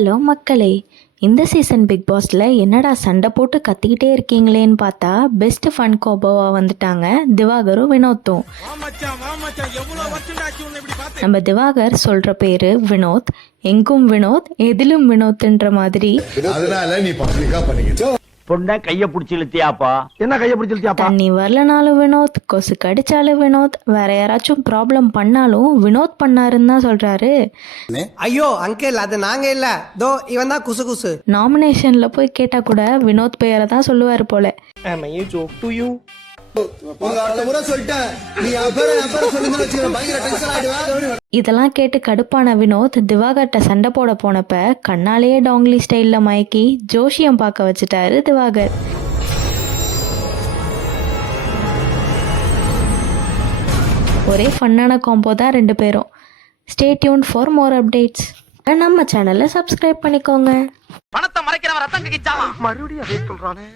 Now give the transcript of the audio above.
Hello மக்களே, இந்த season Bigg பாஸ்ல என்னடா சண்டை போட்டு கத்திக்கிட்டே இருக்கீங்களேன்னு பார்த்தா பெஸ்ட் ஃபன் கோபோவா வந்துட்டாங்க திவாகரும் வினோத்தும். நம்ம திவாகர் சொல்ற பேரு வினோத், எங்கும் வினோத் எதிலும் வினோத்ன்ற மாதிரி. பொண்ண கைய புடிச்சு இழுத்தியாப்பா? என்ன கைய புடிச்சு இழுத்தியாப்பா? தண்ணி வரலனாலும் வினோத், கொசு கடிச்சாலும் வினோத், வேற யாராச்சும் ப்ராப்ளம் பண்ணாலும் வினோத் பண்ணாருன்னு தான் சொல்றாரு. ஐயோ அங்கிள், அது நாங்க இல்ல, தோ இவன் தான் குசு குசு. நாமினேஷன்ல போய் கேட்டா கூட வினோத் பெயரை தான் சொல்லுவாரு போல. இதெல்லாம் கேட்டு கடுப்பான வினோத் திவாகர்ட்ட சண்டை போட போனப்ப கண்ணாலேயே டாங்லி ஸ்டைல்ல மயக்கி ஜோஷியம் பார்க்க வச்சுட்டாரு திவாகர். ஒரே ஃபன்னான காம்போ தான் ரெண்டு பேரும். Stay tune for more updates. நம்ம சேனலை சப்ஸ்கிரைப் பண்ணிக்கோங்க. பணத்தை மறைக்கிறவன் ரத்தம் கிச்சாமா மறுபடியும் அதே சொல்றானே.